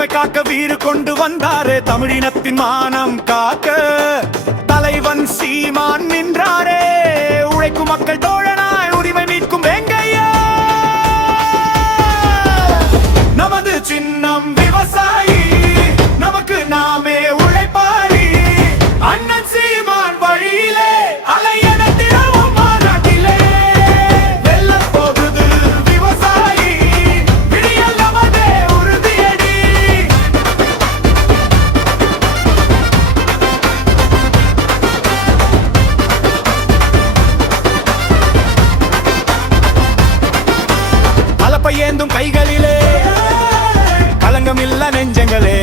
உரிமை காக்க வீறு கொண்டு வந்தாரே. தமிழினத்தின் மானம் காக்க தலைவன் சீமான் நின்றாரே. இல்ல நெஞ்சங்களே.